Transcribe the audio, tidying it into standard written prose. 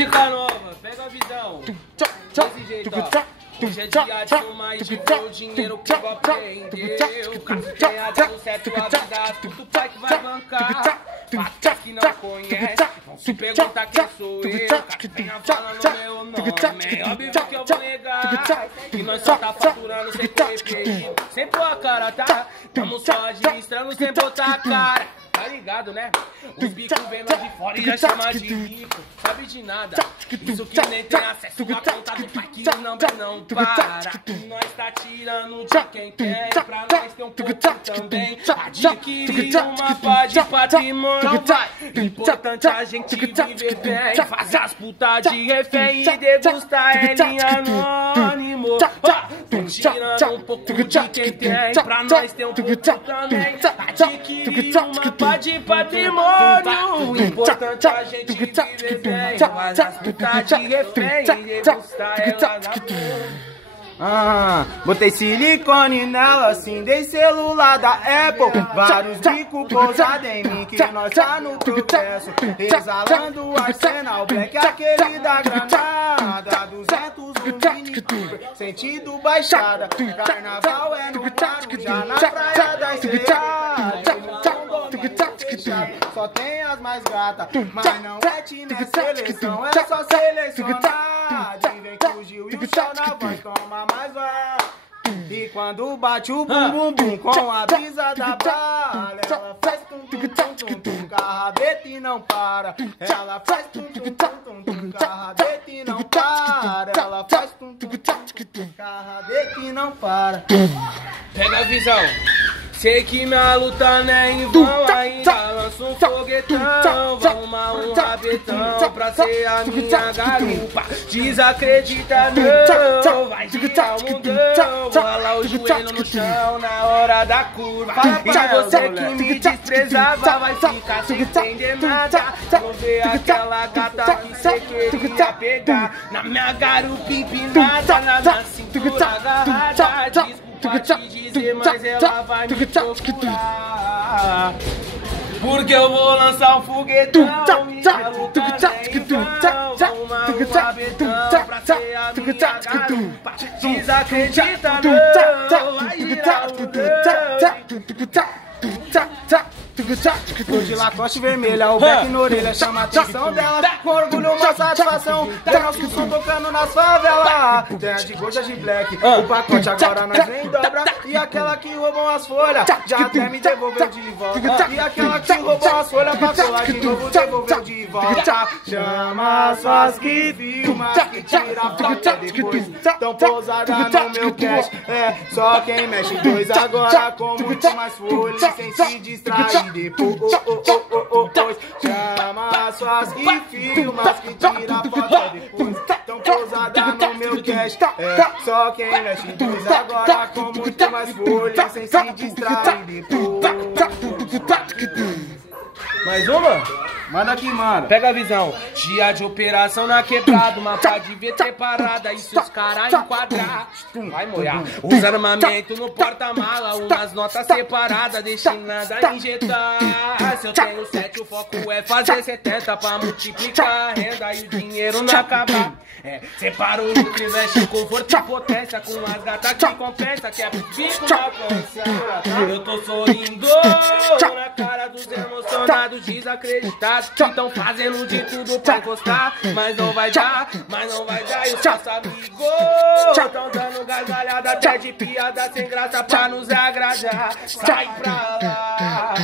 Música nova, pega a visão. Desse jeito, ó. Hoje é dia de fumar e de ver o dinheiro que eu aprendeu. Caso tenha dado certo, avisa tudo pai que vai bancar. Fatos que não conhece, vão se perguntar quem sou eu. Venha falando meu nome, óbvio que eu vou negar. E nós só tá faturando sem ter perigo. Sem pôr a cara, tá? Tamo só administrando sem botar a cara. Tá ligado, né? Os bicos vem lá de fora e já chama de rico. Sabe de nada. Isso que nem tem acesso à conta do pai que não para. Nós tá tirando de quem quer pra nós ter um pouco também. Adquirir uma pá de patrimônio, vai. Importante a gente viver bem. Fazer as putas de refém e degustar ele em anônimo. Tô tirando um pouco de quem tem pra nós ter um pouco também. Adquirir uma pá de patrimônio. Importante a gente viver bem. Fazer as putas de refém e degustar ela. Botei silicone nela, assim, dei celular da Apple. Vários bicos pousados em mim, que nós tá no progresso. Exalando arsenal, black aquele da granada. 200 no Mini Cooper, sentido baixada. Carnaval é no Guarujá, na praia da Estreada. Só tem as mais gatas, mas não é time, é seleção, é só selecionar. Dizem que o Gil e o Chão na voz toma mais vai. E quando bate o bum bum bum com a brisa da bala, ela faz tum tum tum tum tum, carrabete e não para. Ela faz tum tum tum tum tum, carrabete e não para. Ela faz tum tum tum tum, carrabete e não para. Pega a visão. Sei que minha luta não é em vão, ainda lanço um foguetão. Vou arrumar um rabetão pra ser a minha garupa. Desacredita não, vai girar o mundão. Vou ralar o joelho no chão na hora da curva. E você que me desprezava vai ficar sem entender nada. Vou ver aquela gata que cê queria pegar. Na minha garupa empinada, na minha cintura agarrada. Pra te dizer, mas ela vai me procurar. Porque eu vou lançar um foguetão. Minha luta nem vão. Arrumar um rabetão pra ser a minha garupa. Desacredita não, vai girar o mundão. Tô de Lacoste vermelha, o black na orelha chama a atenção dela. Com orgulho, uma satisfação. Tem nosso som tocando nas favelas. Tem a de goja de black, o pacote agora nós vem em dobra. E aquela que roubou as folhas, já até me devolveu de volta. E aquela que roubou as folhas, passou lá de novo, devolveu de volta. Chama suas que filma, que tira foto depois. Tão pousada no meu cash, é só quem mexe dois. Agora com muito mais folha, sem se distrair depois. Chama suas que filma, que tira foto depois. Tão pousada no meu cash, é só quem mexe dois. Agora com muito mais folha, sem se distrair depois. Mais uma? Manda aqui, mano. Pega a visão. Dia de operação na quebrada, uma pá de VT parada e seus caras enquadrar. Vai molhar. Os armamentos no porta-mala, umas notas separadas, destinada a injetar. Se eu tenho 7, o foco é fazer 70 pra multiplicar a renda e o dinheiro não acabar. Separa o lucro, investe conforto e potência com as gatas que compensa, que é bico na pança. Eu tô sorrindo na cara dos emocionados, desacreditados, que tão fazendo de tudo pra encostar. Mas não vai dar, e os nossos amigos tão dando gargalhada até de piada sem graça pra nos agradar. Sai pra lá.